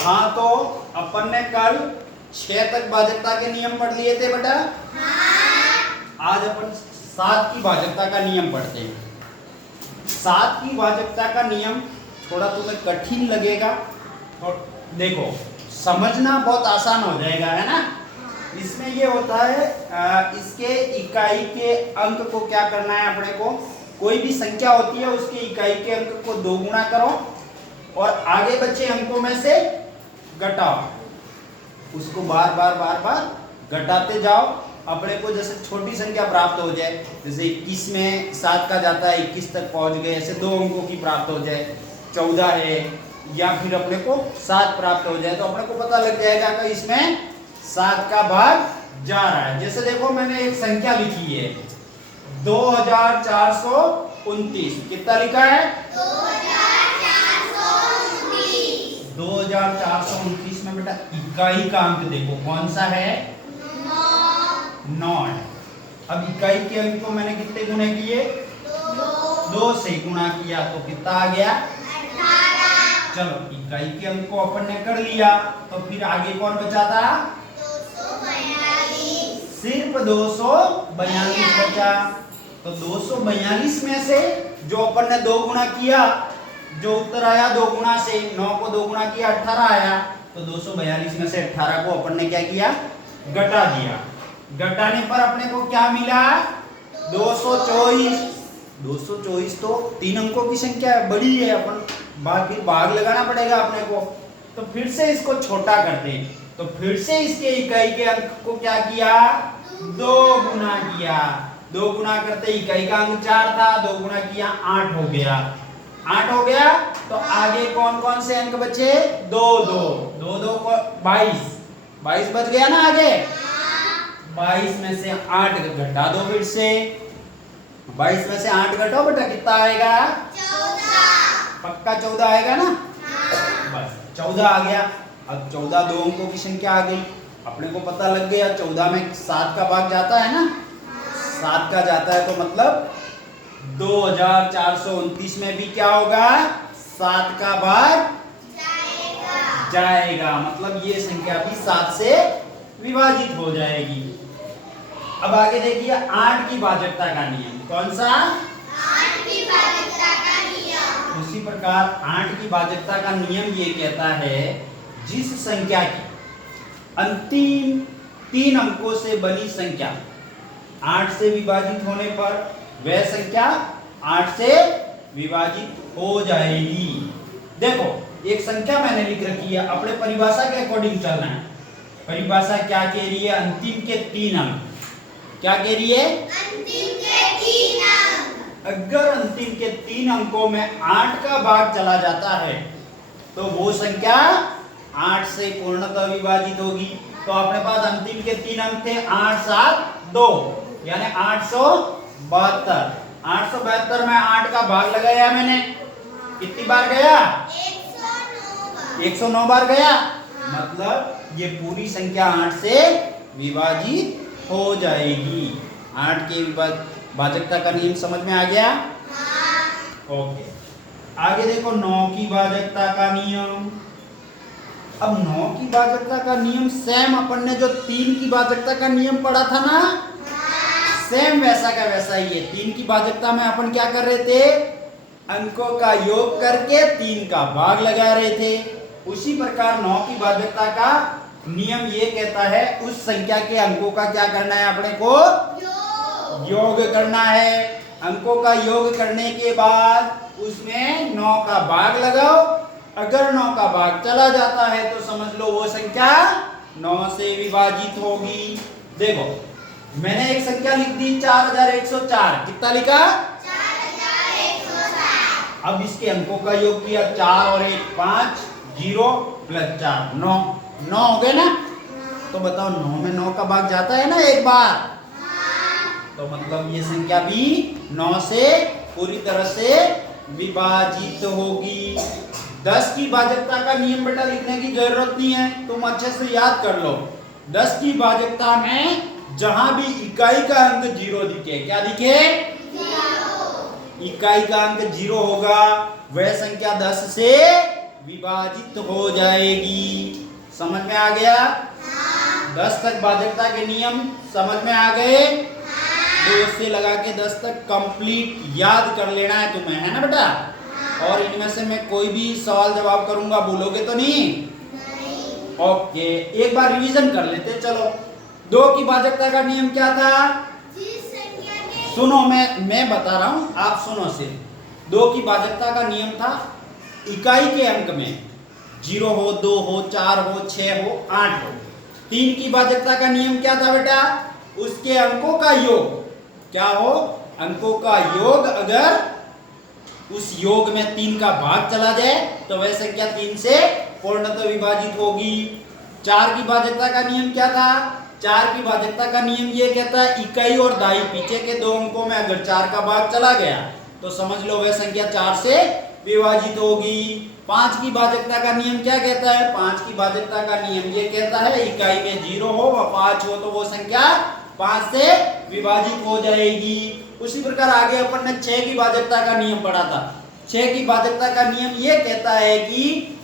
हाँ, तो अपन ने कल 6 तक भाजकता के नियम पढ़ लिए थे बेटा। आज अपन 7 की भाजकता का नियम पढ़ते हैं। 7 की भाजकता का नियम थोड़ा तुम्हें कठिन लगेगा और देखो समझना बहुत आसान हो जाएगा, है ना। इसमें ये होता है इसके इकाई के अंक को क्या करना है अपने को। कोई भी संख्या होती है उसके इकाई के अंक को 2 गुना करो और आगे बचे अंकों में से घटाओ, उसको बार बार घटाते जाओ। अपने को जैसे छोटी संख्या प्राप्त हो जाए, जैसे 21 में 7 का जाता है 21 तक पहुंच गए, ऐसे 2 अंकों की प्राप्त हो जाए, 14 है या फिर अपने को 7 प्राप्त हो जाए, तो अपने को पता लग जाएगा कि इसमें 7 का भाग जा रहा है। जैसे देखो मैंने एक संख्या लिखी है 2429। कितना लिखा है? 2429 में बेटा इकाई का अंक देखो कौन सा है? 9। अब इकाई के अंक को मैंने कितने गुणे किए? 2 से गुणा किया तो कितना आ गया? 18। चलो इकाई के अंक को अपन ने कर लिया तो फिर आगे कौन बचा था? 242। सिर्फ 242 बचा। तो 242 में से जो अपन ने 2 गुना किया, जो उत्तर आया 2 गुना से, 9 को 2 गुना किया 18 आया, तो 242 में से 18 को अपन ने क्या किया? घटा दिया। घटाने पर अपने को क्या मिला? 224। 224 तो 3 अंकों की संख्या है, बड़ी है, अपन भाग लगाना पड़ेगा अपने को। तो फिर से इसको छोटा करते हैं, तो फिर से इसके इकाई के अंक को क्या किया? 2 गुना किया। 2 गुना करते इकाई का अंक 4 था, 2 गुना किया 8 हो गया। 8 हो गया तो आगे कौन कौन से अंक बचे? 2 2 2 2 को 22 बच गया ना आगे। 22 में से 8 घटा दो, फिर से 22 में से 8 घटाओ बेटा, कितना आएगा? 14। पक्का 14 आएगा ना? बस 14 आ गया। अब 14 2 अंकों की संख्या आ गई, अपने को पता लग गया 14 में 7 का भाग जाता है ना। 7 का जाता है तो मतलब 2429 में भी क्या होगा? 7 का भाग जाएगा। मतलब ये संख्या भी 7 से विभाजित हो जाएगी। अब आगे देखिए 8 की भाजकता का नियम। कौन सा? 8 की भाजकता का नियम। उसी प्रकार 8 की भाजकता का नियम ये कहता है जिस संख्या की अंतिम 3 अंकों से बनी संख्या 8 से विभाजित होने पर वह संख्या 8 से विभाजित हो जाएगी। देखो एक संख्या मैंने लिख रखी है, अपने परिभाषा के अकॉर्डिंग चलना है। परिभाषा क्या कह रही है? अंतिम के 3 अंक। क्या कह रही है? अंतिम के 3 अंक। अगर अंतिम के 3 अंकों में 8 का भाग चला जाता है तो वो संख्या 8 से पूर्णतः विभाजित होगी। तो अपने पास अंतिम के 3 अंक थे 8 7 2, यानी 872। 872 में 8 का भाग लगाया मैंने, कितनी बार गया? 109 बार गया। मतलब ये पूरी संख्या 8 से विभाजित हो जाएगी। 8 के भाजकता का नियम समझ में आ गया? ओके, आगे देखो 9 की भाजकता का नियम। अब 9 की भाजकता का नियम सेम अपन ने जो 3 की भाजकता का नियम पढ़ा था ना, सेम वैसा का वैसा ही है। 3 की भाजकता में अपन क्या कर रहे थे? अंकों का योग करके 3 का भाग लगा रहे थे। उसी प्रकार 9 की भाजकता का नियम ये कहता है उस संख्या के अंकों का क्या करना है अपने को? योग करना है। अंकों का योग करने के बाद उसमें 9 का भाग लगाओ। अगर 9 का भाग चला जाता है तो समझ लो वो संख्या 9 से विभाजित होगी। देखो मैंने एक संख्या लिख दी 4104। कितना लिखा? 4104। अब इसके अंकों का योग किया 4 और 1 5, 0 प्लस 4 9 9 हो गए ना। तो बताओ 9 में 9 का भाग जाता है ना एक बार। तो मतलब ये संख्या भी 9 से पूरी तरह से विभाजित होगी। 10 की भाजकता का नियम बेटा लिखने की जरूरत नहीं है, तुम अच्छे से याद कर लो। 10 की भाजकता में जहां भी इकाई का अंक 0 दिखे, क्या दिखे? 0। इकाई का अंक 0 होगा वह संख्या 10 से विभाजित हो जाएगी। समझ में आ गया? 10 तक भाजकता के नियम समझ में आ गए? 2 से लगा के 10 तक कंप्लीट याद कर लेना है तुम्हें, है ना बेटा? और इनमें से मैं कोई भी सवाल जवाब करूंगा, बोलोगे तो नहीं? ओके, एक बार रिवीजन कर लेते। चलो, 2 की भाजकता का नियम क्या था? सुनो, मैं बता रहा हूं, आप सुनो सिर्फ। 2 की भाजकता का नियम था इकाई के अंक में 0 हो, 2 हो, 4 हो, 6 हो, 8 हो। 3 की भाजकता का नियम क्या था बेटा? उसके अंकों का योग। क्या हो? अंकों का योग। अगर उस योग में 3 का भाग चला जाए तो वह संख्या 3 से पूर्णतः विभाजित होगी। 4 की भाजकता का नियम क्या था? 4 की भाजकता का नियम ये कहता है इकाई और दाई पीछे के 2 अंकों में अगर 4 का भाग चला गया तो समझ लो वह संख्या 4 से विभाजित होगी। 5 की भाजकता का नियम क्या कहता है? 5 की भाजकता का नियम ये कहता है इकाई में 0 हो व 5 हो तो वो संख्या 5 से विभाजित हो जाएगी। उसी प्रकार आगे अपन ने 6 की भाजकता का नियम पढ़ा था। 6 की भाजकता का नियम ये कहता है कि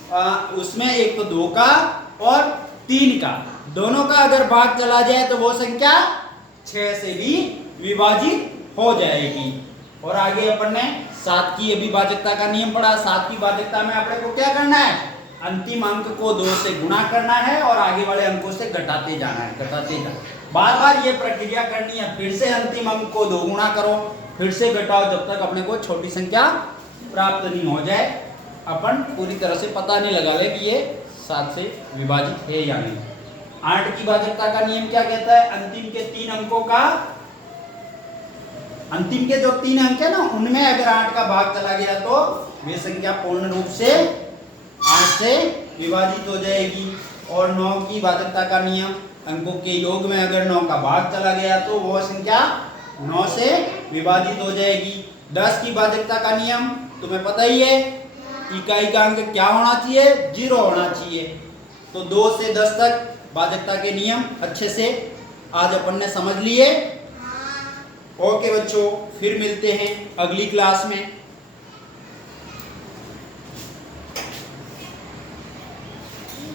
उसमें एक तो 2 का और 3 का दोनों का अगर भाग चला जाए तो वो संख्या 6 से भी विभाजित हो जाएगी। और आगे अपन ने 7 की अभी भाजकता का नियम पढ़ा। 7 की भाजकता में अपने को क्या करना है? अंतिम अंक को 2 से गुणा करना है और आगे वाले अंकों से घटाते जाना है, घटाते जाना। बार बार ये प्रक्रिया करनी है। फिर से अंतिम अंक को 2 गुणा करो, फिर से घटाओ, जब तक अपने को छोटी संख्या प्राप्त नहीं हो जाए। अपन पूरी तरह से पता नहीं लगा ले कि ये 7 से विभाजित है या नहीं। 8 की भाजकता का नियम क्या कहता है? अंतिम के 3 अंकों का, अंतिम के जो 3 अंक है ना उनमें अगर 8 का भाग चला गया तो वे संख्या पूर्ण रूप से 8 से विभाजित हो जाएगी। और 9 की भाजकता का नियम अंकों के योग में अगर 9 का भाग चला गया तो वह संख्या 9 से विभाजित हो जाएगी। 10 की भाजकता का नियम तुम्हें पता ही है, इकाई का अंक क्या होना चाहिए? 0 होना चाहिए। तो 2 से 10 तक भाजकता के नियम अच्छे से आज अपन ने समझ लिए। ओके बच्चों, फिर मिलते हैं अगली क्लास में।